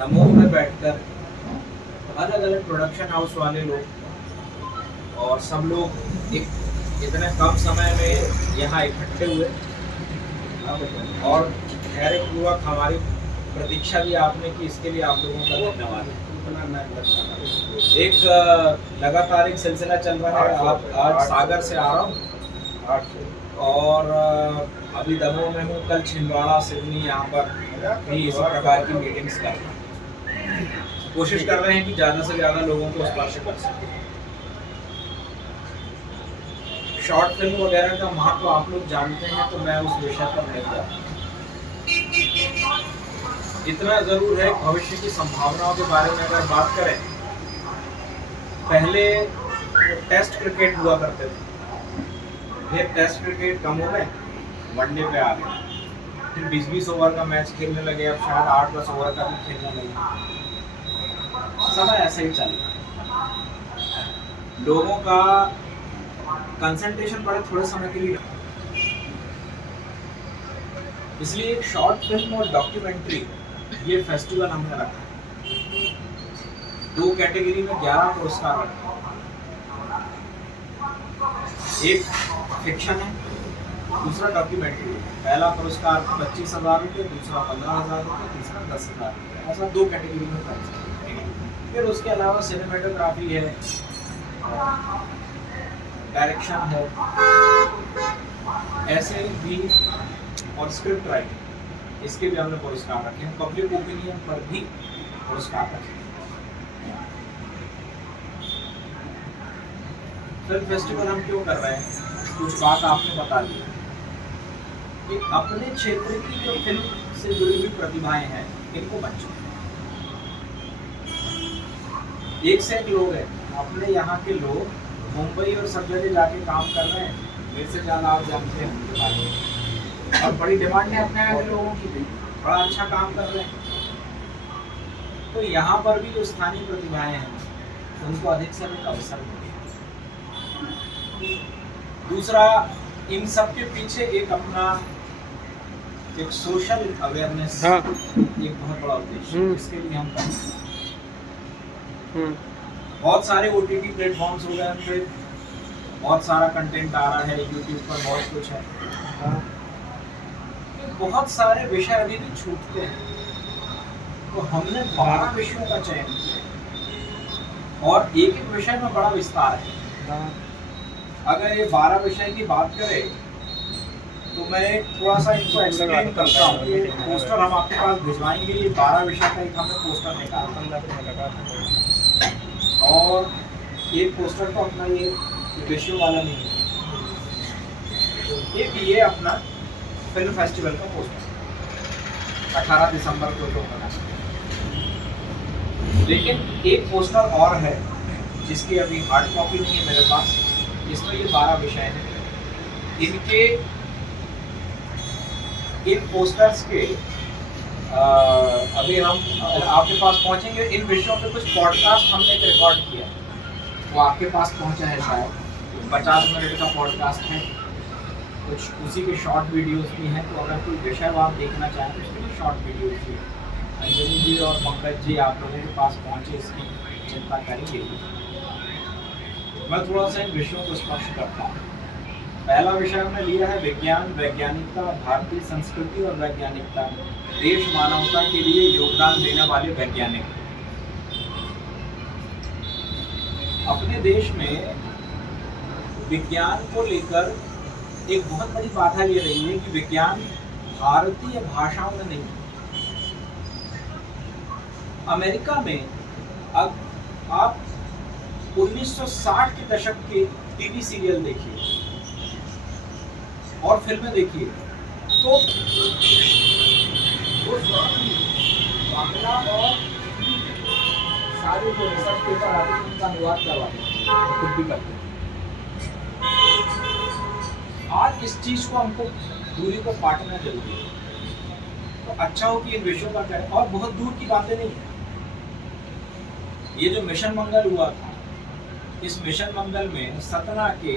दमोह में बैठकर अलग अलग प्रोडक्शन हाउस वाले लोग और सब लोग एक इतने कम समय में यहाँ इकट्ठे हुए और धैर्यपूर्वक हमारी प्रतीक्षा भी आपने की, इसके लिए आप लोगों का धन्यवाद। एक लगातार एक सिलसिला चल रहा है। आज सागर से आ रहा हूँ और अभी दमोह में हूँ। कल छिंदवाड़ा, सिवनी, यहाँ पर भी इसी प्रकार की मीटिंग्स कर रहे हैं। कोशिश कर रहे हैं कि ज़्यादा से ज़्यादा लोगों को स्पर्श कर सकें। शॉर्ट फिल्म वगैरह का महत्व आप लोग जानते हैं, तो मैं उस विषय पर नहीं जाता। इतना जरूर है, भविष्य की संभावनाओं के बारे में अगर बात करें, पहले टेस्ट क्रिकेट हुआ करते थे, फिर टेस्ट क्रिकेट कम हो गए, वनडे पे आ गए, फिर 20-20 ओवर का मैच खेलने लगे, अब शायद 8-10 ओवर का भी खेलने लगे। समय ऐसे ही चल रहा है। लोगों का कंसंट्रेशन बड़े थोड़े समय के लिए, इसलिए एक शॉर्ट फिल्म और डॉक्यूमेंट्री ये फेस्टिवल हमने रखा। 2 कैटेगरी में 11 पुरस्कार रखे। एक फिक्शन है, दूसरा डॉक्यूमेंट्री है। पहला पुरस्कार 25,000 रुपये, दूसरा 15,000 रुपये, तीसरा 10,000 रुपये। ऐसा 2 कैटेगरी में खर्च। फिर उसके अलावा सिनेमेटोग्राफी है, डायरेक्शन है, ऐसे भी, और स्क्रिप्ट राइटिंग, इसके भी हमने पुरस्कार रखे हैं। पब्लिक ओपिनियन पर भी पुरस्कार रखे हैं। फिल्म फेस्टिवल हम क्यों कर रहे हैं, कुछ बात आपने बता दी कि अपने क्षेत्र की जो फिल्म से जुड़ी हुई प्रतिभाएं हैं, इनको बच्चों, एक से एक लोग हैं अपने यहाँ के लोग, मुंबई और सब जगह जाके काम कर रहे हैं। मेरे से ज़्यादा आप जानते हैं, और बड़ी डिमांड है अपने यहाँ के लोगों की भी, बड़ा अच्छा काम कर रहे हैं। तो यहाँ पर भी जो स्थानीय प्रतिभाएं हैं, उनको अधिक से अधिक अवसर मिले। दूसरा, इन सब के पीछे एक अपना एक सोशल अवेयरनेस, एक बहुत बड़ा उद्देश्य, जिसके लिए हम करते हैं। बहुत सारे OTT प्लेटफॉर्म्स हो गए, फिर बहुत सारा कंटेंट आ रहा है यूट्यूब पर, बहुत कुछ है। बहुत सारे विषय अभी भी छूटते हैं, तो हमने 12 विषयों का चयन किया और एक एक विषय में बड़ा विस्तार है। अगर ये 12 विषय की बात करें, तो मैं थोड़ा सा इनको एक्सप्लेन करता हूँ। ये पोस्टर हम आपके पास भिजवाएंगे। ये 12 विषय का एक हमने पोस्टर निकाला, और एक पोस्टर तो अपना ये विषयों वाला नहीं है, एक ये अपना फिल्म फेस्टिवल का पोस्टर 18 दिसंबर को जो बना। लेकिन एक पोस्टर और है, जिसकी अभी हार्ड कॉपी नहीं है मेरे पास। इसमें ये 12 विषय हैं। इनके इन पोस्टर्स के अभी हम आपके पास पहुंचेंगे। इन विषयों पे कुछ पॉडकास्ट हमने रिकॉर्ड किया, वो आपके पास पहुंचा है शायद। 50 मिनट का पॉडकास्ट है, कुछ उसी के शॉर्ट वीडियोस भी हैं। तो अगर कोई विषय आप देखना चाहें तो उसके लिए शॉर्ट वीडियोस भी हैं। अंजलि जी और पंकज जी आप लोगों के पास पहुँचे, इसकी चिंता करेंगे। मैं थोड़ा सा इन विषयों को स्पर्श करता हूँ। पहला विषय हमने लिया है विज्ञान, वैज्ञानिकता, भारतीय संस्कृति और वैज्ञानिकता, देश मानवता के लिए योगदान देने वाले वैज्ञानिक। अपने देश में विज्ञान को लेकर एक बहुत बड़ी बाधा ये रही है कि विज्ञान भारतीय भाषाओं में नहीं। अमेरिका में अब आप 1960 के दशक के टीवी सीरियल देखिए और फिल्में देखिए, तो बांग्ला और सारे जो रिसर्च पेपर आते हैं उनका अनुवाद करवाते, खुद भी करते हैं। आज इस चीज को हमको दूरी को पाटना जरूरी है। तो अच्छा हो कि इन विषयों का करें, और बहुत दूर की बातें नहीं है। ये जो मिशन मंगल हुआ था, इस मिशन मंगल में सतना के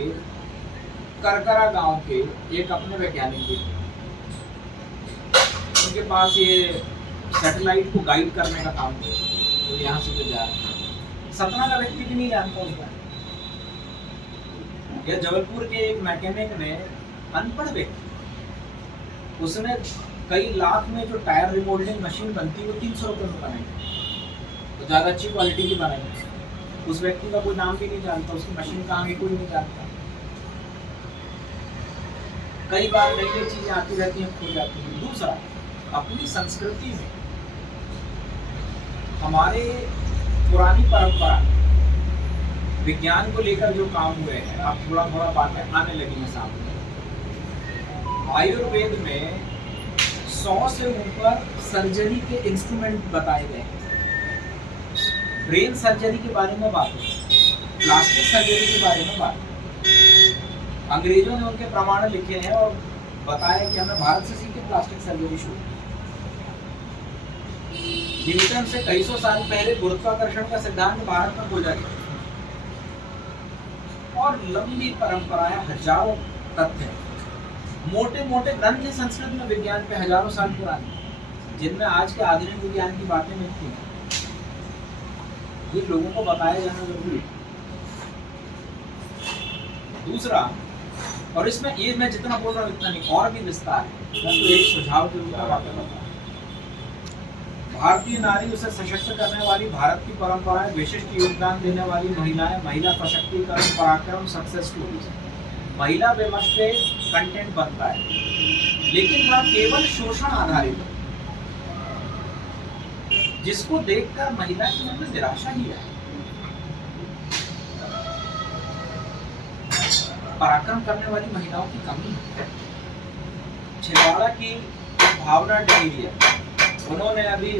करकरा गांव के एक अपने वैज्ञानिक थे। उनके पास ये सैटेलाइट को गाइड करने का काम किया, तो यहाँ से जो जा रहा है सतना का व्यक्ति भी नहीं जानता उसका। या जबलपुर के एक मैकेनिक ने, अनपढ़ व्यक्ति, उसने कई लाख में जो टायर रिमोल्डिंग मशीन बनती है वो 300 रुपये में बनाई, तो ज़्यादा अच्छी क्वालिटी की बनाई। उस व्यक्ति का कोई नाम भी नहीं जानता, उसकी मशीन कहाँ है कोई नहीं जानता। कई बार नई नई चीजें आती रहती हैं, खो जाती हैं। दूसरा, अपनी संस्कृति में हमारे पुरानी परंपरा विज्ञान को लेकर जो काम हुए हैं, अब थोड़ा थोड़ा बातें आने लगी हैं सामने। आयुर्वेद में 100 से ऊपर सर्जरी के इंस्ट्रूमेंट बताए गए हैं। ब्रेन सर्जरी के बारे में बात है, प्लास्टिक सर्जरी के बारे में बात है। अंग्रेजों ने उनके प्रमाण लिखे हैं और बताया कि हमें भारत से सीखे प्लास्टिक सर्जरी शुरू। न्यूटन से कई सौ साल पहले गुरुत्वाकर्षण का सिद्धांत भारत में खोजा गया। और लंबी परंपराएं, हजारों तथ्य, मोटे मोटे ग्रंथ संस्कृत में विज्ञान पे हजारों साल पुराने, जिनमें आज के आधुनिक विज्ञान की बातें मिलती हैं। ये लोगों को बताया जाना जरूरी है। दूसरा, और इसमें ये मैं जितना बोल रहा हूँ इतना नहीं, और भी विस्तार है। मैं तो एक सुझाव के रूप में बातें बता, भारतीय नारी, उसे सशक्त करने वाली भारत की परंपराएं, विशिष्ट योगदान देने वाली महिलाएं, महिला सशक्तिकरण, पराक्रम, सक्सेस स्टोरीज। महिला विमर्श पे कंटेंट बनता है, लेकिन वह केवल शोषण आधारित है, जिसको देखकर महिला के मन में निराशा ही है। पराक्रम करने वाली महिलाओं की कमी है। छिंदवाड़ा की भावना डेरी है, उन्होंने अभी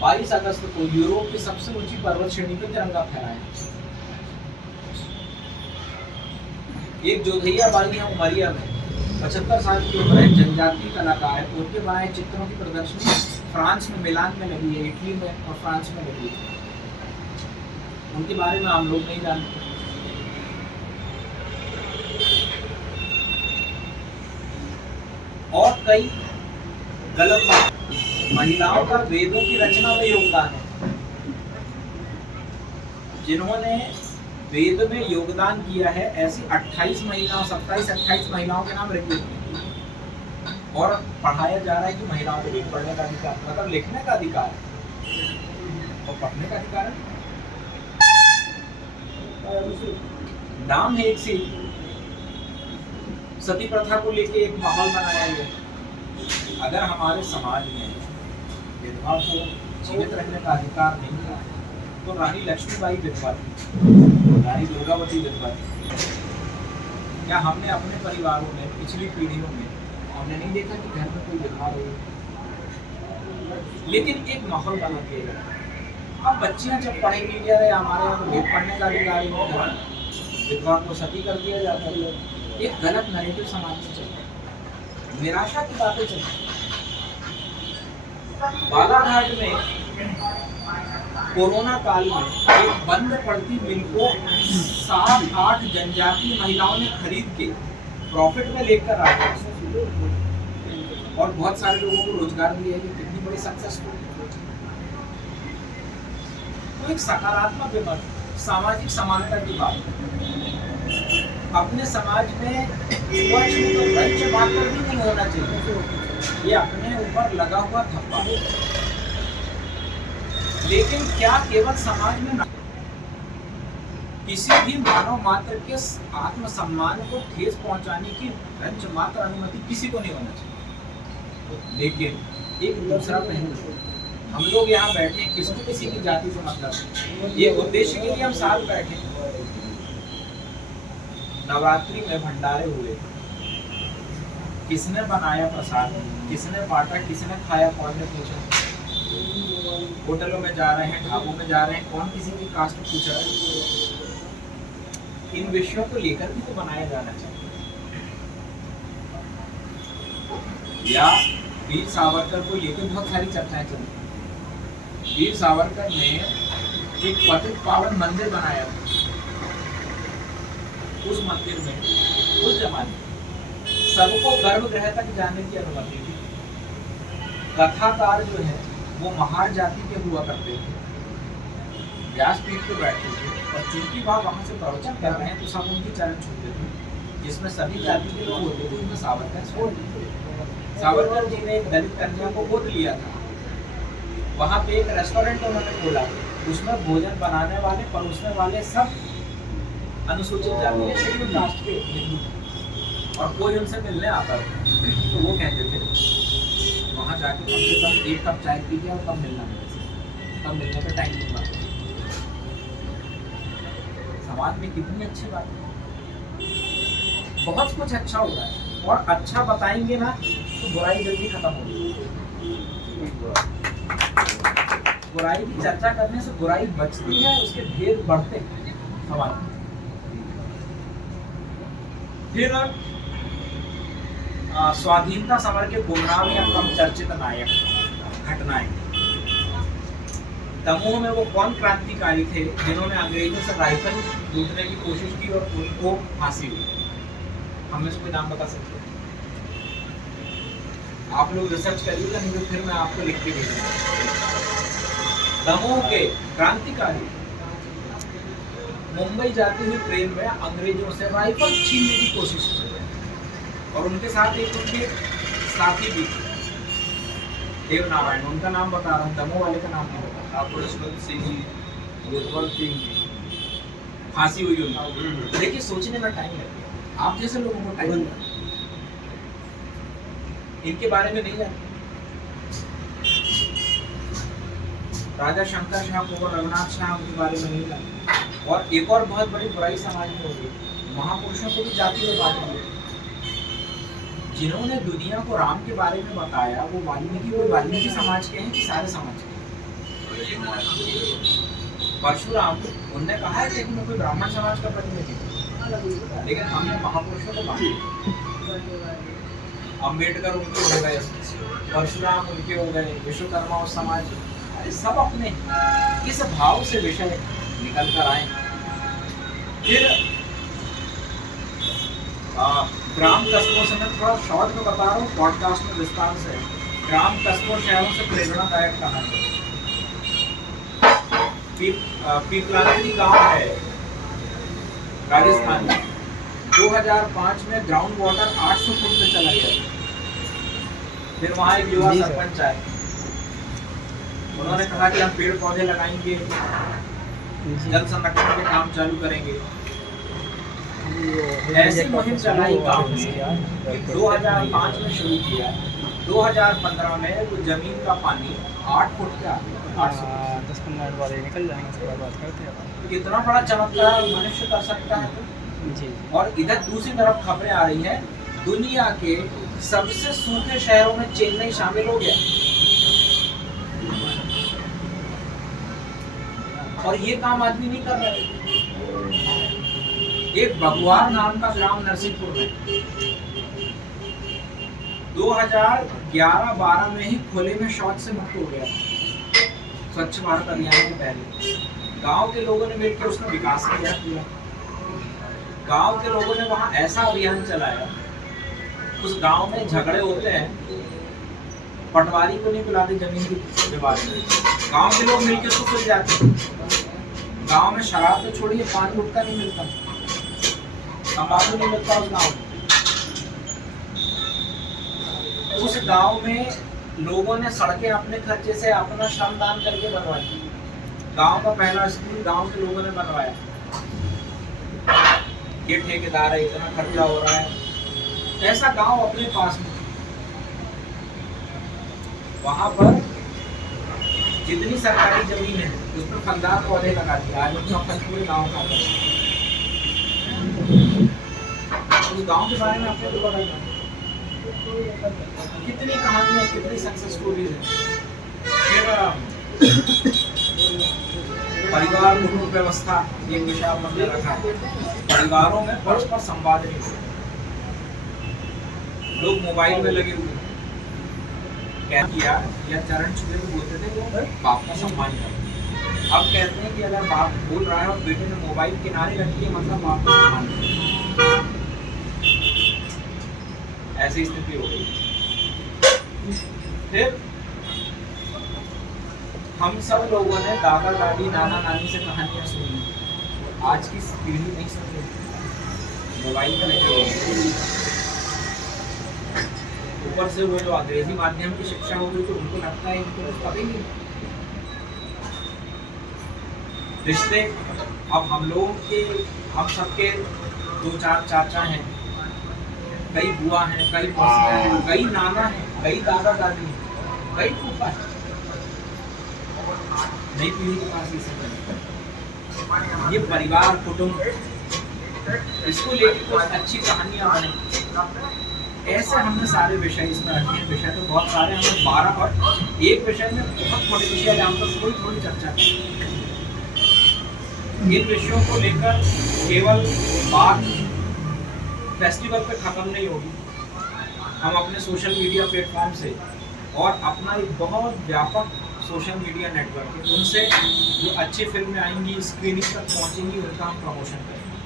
22 अगस्त को यूरोप की सबसे ऊंची पर्वत श्रेणी पर तिरंगा फहराया। एक जोधैया बाई है उमरिया में, 75 साल की उम्र है, जनजातीय कलाकार है। उनके बनाए चित्रों की प्रदर्शनी फ्रांस में मिलान में लगी है, इटली में और फ्रांस में लगी है। उनके बारे में हम लोग नहीं जानते। और कई गलत बात, महिलाओं का वेदों की रचना में योगदान है। जिन्होंने वेद में योगदान किया है, ऐसी 28 महिलाओं, 27-28 महिलाओं के नाम रखे हैं। और पढ़ाया जा रहा है कि महिलाओं को भी पढ़ने का अधिकार, मतलब लिखने का अधिकार है और पढ़ने का अधिकार है। नाम है एक सी सती प्रथा को लेके एक माहौल बनाया गया। अगर हमारे समाज में विधवा को जीवित रहने का अधिकार नहीं था, तो रानी लक्ष्मीबाई विधवा थी, रानी दुर्गावती विधवा थी। क्या हमने अपने परिवारों में, पिछली पीढ़ियों में हमने नहीं देखा कि घर में कोई विधवा हो? लेकिन एक माहौल बना दिया गया। अब बच्चियां जब पढ़ेंगी, अरे हमारे यहाँ तो वेद पढ़ने का अधिकार नहीं है, विधवा को सती कर दिया जाता है। एक गलत नैरेटिव समाज में चल रहा है, निराशा की बातें चल रही। बालाघाट में कोरोना काल में एक बंद पड़ती मिल को 7-8 जनजातीय महिलाओं ने खरीद के प्रॉफिट में लेकर आ गए और बहुत सारे लोगों को रोजगार दिया। ये कितनी बड़ी सक्सेस स्टोरी। तो एक सकारात्मक विमर्श, सामाजिक समानता की बात। अपने समाज में तो रंच मात्र भी नहीं होना चाहिए, ये अपने ऊपर लगा हुआ थप्पा है। लेकिन क्या केवल समाज में किसी भी मानव मात्र के आत्मसम्मान को ठेस पहुंचाने की रंच मात्र अनुमति किसी को नहीं होना चाहिए। लेकिन एक दूसरा पहलू, हम लोग यहाँ बैठे, किसको किसी की जाति से मतलब, ये उद्देश्य के लिए हम साथ बैठे। नवरात्रि में भंडारे हुए, किसने बनाया प्रसाद, किसने बांटा, किसने खाया, कौन ने पूछा? होटलों में जा रहे हैं, ढाबों में जा रहे हैं, कौन किसी की कास्ट पूछ रहा है? इन विषयों को लेकर भी तो बनाया जाना चाहिए। या वीर सावरकर को लेकर बहुत सारी चर्चाएं चली। वीर सावरकर ने एक पतित पावन मंदिर बनाया था। उस मंदिर में उस जमाने सबको गर्भगृह तक जाने की अनुमति थी। कथाकार जो है वो महार जाति के हुआ करते थे, व्यासपीठ पे बैठते थे, और चूंकि वहाँ से प्रवचन कर रहे हैं तो सब उनके चरण छूते थे, जिसमें सभी जाति के लोग होते थे, उसमें सावरकर जी ने एक दलित कन्या को गोद लिया था। वहाँ पे एक रेस्टोरेंट उन्होंने खोला, उसमें भोजन बनाने वाले परोसने वाले सब अनुसूचित जाति के शेड्यूल कास्ट के हिंदू, और कोई उनसे मिलने आता था तो वो कहते थे वहाँ जाके कम से कम एक कप चाय पीजिए और तब मिलना मेरे से, तब मिलने का टाइम दूंगा। समाज में कितनी अच्छी बात है, बहुत कुछ अच्छा हो रहा है, और अच्छा बताएंगे ना तो बुराई जल्दी खत्म होगी। बुराई की चर्चा करने से बुराई बचती है, उसके भेद बढ़ते हैं समाज में। फिर स्वाधीनता समर के गुमनाम या कम चर्चित नायक घटनाएं। दमोह में वो कौन क्रांतिकारी थे जिन्होंने अंग्रेजों से राइफल लूटने की कोशिश की और उनको फांसी हुई? हमें कोई नाम बता सकते हैं? आप लोग रिसर्च करिएगा, नहीं तो फिर मैं आपको लिख के भेजूंगा। दमोह के क्रांतिकारी मुंबई जाती हुई ट्रेन में अंग्रेजों से राइफल छीनने की कोशिश की, और उनके साथ एक उनके साथी भी थे, देवनारायण, उनका नाम बता रहा हूँ, दमोह वाले का नाम नहीं बता। आप सिंह जी फांसी हुई उनकी। देखिए सोचने में टाइम लगेगा, आप जैसे लोगों को टाइम लगेगा, इनके बारे में नहीं जानते। राजा शंकर शाह को, रघुनाथ शाह के बारे में नहीं जानते। और एक और बहुत बड़ी बुराई समाज में हो गई, महापुरुषों को भी जाति में बांट दिया। जिन्होंने दुनिया को राम के बारे में बताया वो वाल्मीकि समाज के हैं कि सारे समाज के? परशुराम, उनने कहा है कि मैं कोई ब्राह्मण समाज का प्रतिनिधि हूं, लेकिन हमने महापुरुषों को बांटा। अम्बेडकर उनके हो गए, परशुराम उनके हो गए, विश्वकर्मा उस समाज, अरे सब अपने इस भाव से विषय निकल कर आए। फिर ग्राम कस्बों से, मैं थोड़ा शॉर्ट में बता रहा हूँ, पॉडकास्ट में विस्तार से। ग्राम कस्बों शहरों से प्रेरणादायक कहानी। पीपलानी गांव है राजस्थान में, 2005 में ग्राउंड वाटर 800 फुट पे चला गया। फिर वहाँ एक युवा सरपंच आए, उन्होंने कहा कि हम पेड़ पौधे लगाएंगे, जल संरक्षण के काम चालू करेंगे। ऐसी मुहिम चलाई गांव में, 2005 में शुरू किया। 2015 में वो जमीन का पानी 8 फुट का, 10-15 मिनट बाद निकल जाएंगे, उसके बाद करते हैं। कितना बड़ा चमत्कार मनुष्य कर सकता है तो। जी। और इधर दूसरी तरफ खबरें आ रही है, दुनिया के सबसे सूखे शहरों में चेन्नई शामिल हो गया, और ये काम आदमी नहीं कर रहे। एक बगवार नाम का ग्राम नरसिंहपुर में 2011-12 में ही खुले में शौच से मुक्त हो गया, स्वच्छ भारत अभियान के पहले। गांव के लोगों ने मिलकर उसका विकास किया। गांव के लोगों ने वहां ऐसा अभियान चलाया, उस गांव में झगड़े होते हैं, पटवारी को नहीं बुलाते जमीन की विवाद में, गांव के लोग मिलकर उसको सुलझ जाते। गांव में शराब तो छोड़िए, पान गुटखा नहीं मिलता, तंबाकू नहीं मिलता उस गांव में। उस गांव में लोगों ने सड़कें अपने खर्चे से अपना श्रमदान करके बनवाई। गांव का पहला स्कूल गांव के लोगों ने बनवाया। ये ठेकेदार है, इतना खर्चा हो रहा है, ऐसा गांव अपने पास में। वहां पर जितनी सरकारी जमीन है उसमें फलदार पौधे लगा दिए। आज उनका फल पूरे गाँव का है। उस गाँव के बारे में आपने तो पता है, कितनी कहानियां, कितनी सक्सेस स्टोरीज है। परिवार कुटुंब व्यवस्था एक विषय आपने रखा है। परिवारों में परस्पर संवाद नहीं होता, लोग मोबाइल में लगे हुए। क्या किया या चरण छुए तो बोलते थे वो बाप का सम्मान करें। अब कहते हैं कि अगर बाप बोल रहा है और बेटे ने मोबाइल किनारे रख दिया मतलब बाप का सम्मान करें। ऐसी स्थिति हो गई। फिर हम सब लोगों ने दादा दादी नाना नानी से कहानियां सुनी, आज की पीढ़ी नहीं सुन रही, मोबाइल में लगे हुए हैं। ऊपर से वो जो अंग्रेजी माध्यम की शिक्षा हो गई तो उनको लगता है इनको कुछ पता ही नहीं। रिश्ते अब हम लोगों के, हम सबके 2-4 चाचा हैं, कई बुआ हैं, कई मौसियाँ हैं, कई नाना हैं, कई दादा दादी हैं, कई फूफा हैं। नई पीढ़ी के पास ये सब नहीं। ये परिवार कुटुंब, इसको लेकर कुछ अच्छी कहानियां बने, ऐसे हमने सारे विषय इसमें रखे हैं। विषय तो बहुत सारे, हमने 12 और एक विषय में बहुत छोटे विषय जहाँ पर थोड़ी थोड़ी चर्चा की। इन विषयों को लेकर केवल बात फेस्टिवल पे खत्म नहीं होगी। हम अपने सोशल मीडिया प्लेटफॉर्म से और अपना एक बहुत व्यापक सोशल मीडिया नेटवर्क है, उनसे जो अच्छी फिल्में आएंगी, स्क्रीनिंग तक पहुंचेंगी, उनका हम प्रमोशन करेंगे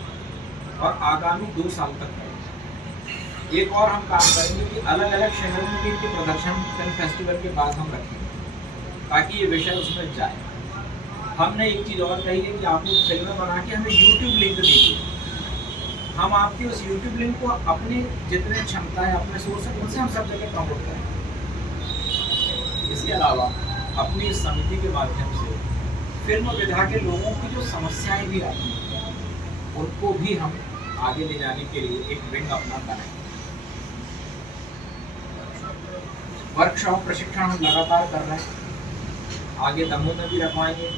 और आगामी 2 साल तक करेंगे। एक और हम काम करेंगे कि अलग अलग शहरों में भी इनके प्रदर्शन फिल्म फेस्टिवल के बाद हम रखेंगे ताकि ये विषय उसमें जाए। हमने एक चीज़ और कही है कि आप लोग फिल्में बना के हमें यूट्यूब लिंक दीजिए, हम आपके उस यूट्यूब लिंक को अपने जितने क्षमता है, अपने सोर्स है, उनसे हम सब जगह प्रमोट करेंगे। इसके अलावा अपनी इस समिति के माध्यम से फिल्म विधा के लोगों की जो समस्याएं भी आती हैं उनको भी हम आगे ले जाने के लिए एक विंग अपना बनाएंगे। वर्कशॉप प्रशिक्षण हम लगातार कर रहे हैं, आगे दमोह में भी रखवाएंगे।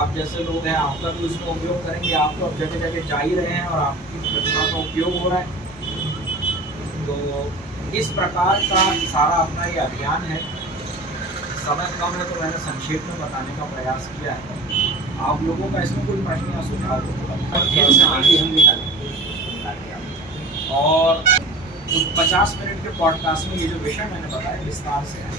आप जैसे लोग हैं, आपका भी उसमें उपयोग करेंगे। आप तो अब जगह जगह जा ही रहे हैं और आपकी प्रतिभा का उपयोग हो रहा है। तो इस प्रकार का सारा अपना ये अभियान है। समय कम है तो मैंने संक्षेप में बताने का प्रयास किया है। आप लोगों का इसमें कोई प्रश्न या सुझाव हो और 50 मिनट के पॉडकास्ट में ये जो विषय मैंने बताया विस्तार से है।